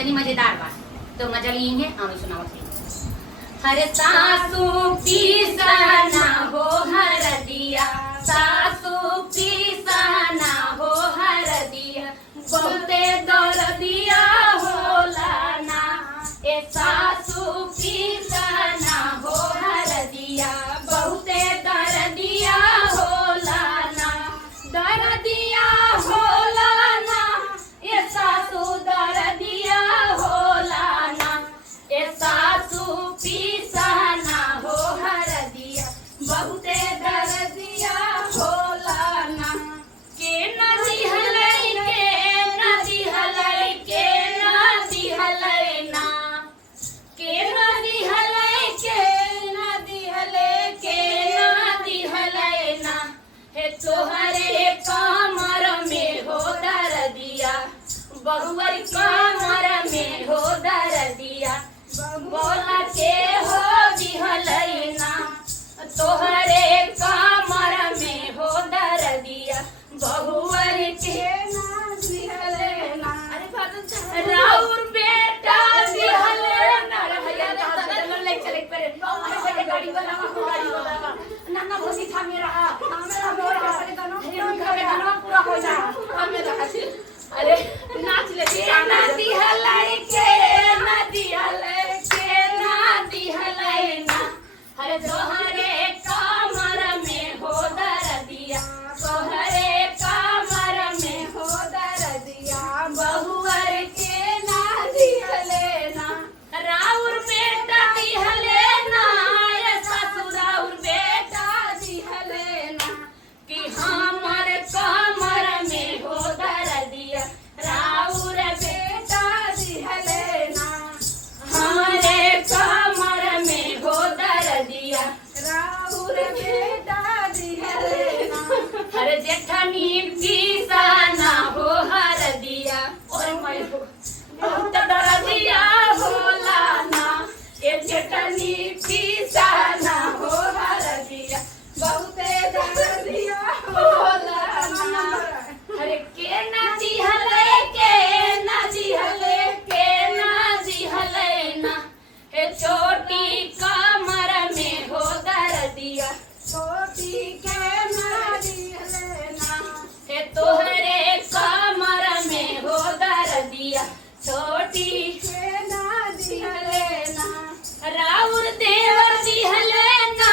तनी मजेदार बा तो मजा लेंगे आवे सुनाओ थे। हरे सासू पीसना हो हरदिया, सासू पीसना हो हरदिया, बहुते दर्दिया होला ना। ए सासू पीसना हो हरदिया, बहुते दर्दिया होला ना, दर्दिया होला ना। ए सासू दर्दिया होला ना, ए सासू पीसना हो हरदिया, बहुते दर्दिया होला ना। के नदी हलै के नदी हलै के नदी हलै ना, के नदी हलै के नदी हलै के नदी हलै ना। हे तोहरे कमर में हो दर्दिया, बहुअर कमर में हो दर्दिया, बोला के हो दिहलै ना। तोहरे कमर में हो दर्दिया, बहुअर के ना दिहलै ना। राउर बेटा दिहलै ना। भैया मन ले चले पर गाड़ी वाला नाना भोसी था मेरा मेरा मोरा गाना पूरा हो जा मेरा खातिर। अरे नाच ले नदी हलै के नदी हलै के नदी हलै ना। हरे तोहरे कमर में हो दर्दिया, तोहरे कमर में हो दर्दिया, बहुअर के ना दिहलै ना। राउर बेटा दिहलै ना, ए ससुर राउर बेटा दिहलै ना। कि हमर कमर में हो दर्दिया, राउर बेटा दिहलै ना। हमरे कमर में हो दर्दिया, राउर बेटा दिहलै ना। हरे जेठनी पीसना हो हरदिया, और मैं हो बहुत दर्दिया होला ना। ए जेठनी पीसना हो हरदिया, बहुते दर्दिया होला ना। हरे के नदी हलै के नदी हलै के नदी हलै ना। हे छोटी कमर में हो दर्दिया, छोटी के नदी हलै ना। हे तोहरे कमर में हो दर्दिया, छोटी के नदी हलै ना। राउर देवर दिहलै ना,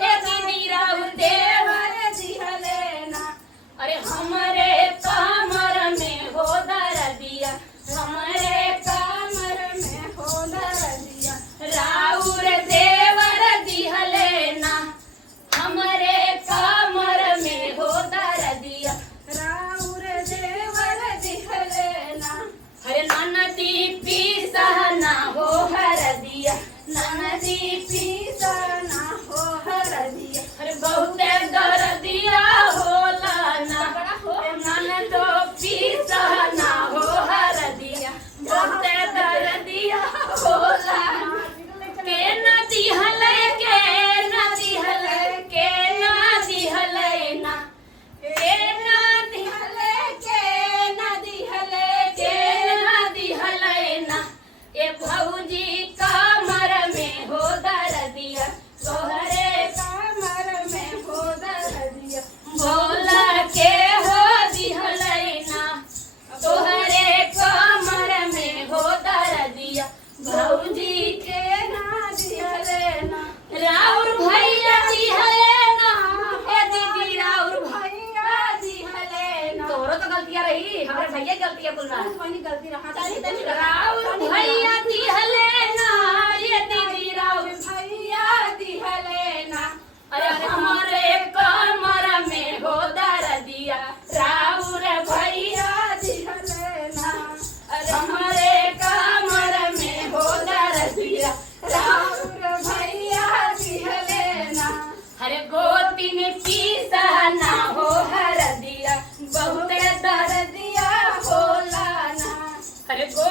ए दीदी राउर देवर दिहलै ना। अरे हमरे कमर में हो दर्दिया, हमरे कमर में हो दर्दिया, राउर देवर दिहलै ना। हमरे कमर में हो दर्दिया, राउर देवर दिहलै ना। हरे ननदी पीसना हो हरदिया, ननदी पीसना हो हरदिया, अरे बहुते दर्दिया होला ना। ननदो पीसना हो हरदिया, बहुते दर्दिया होला ना। के नदी हलै के नदी हलै के नदी हलै ना, के नदी हलै के नदी हलै के नदी हलै ना। ए भौजी कमर में हो दर्दिया, तोहरे कमर में हो दर्दिया, बोला के हो दिहलै ना। तोहरे कमर में हो दर्दिया, भौजी के ना दिहलै ना। राउर भैया दिहलै ना, ए दीदी राउर भैया दिहलै ना। तोरो तो गलतियां रही, हमरे भैया गलती है कुल ना, कोई गलती रहा। राउर भैया दिहलै ना, ए दीदी राउर भैया दिहलै ना। अरे हमारे कमर में हो दर्दिया, राउर भैया दिहलै ना। अरे हमारे कमर में हो दर्दिया, राउर भैया दिहलै ना। हरे गोतिन पीसना हो हरदिया, बहुते दर्दिया होला ना। हरे गो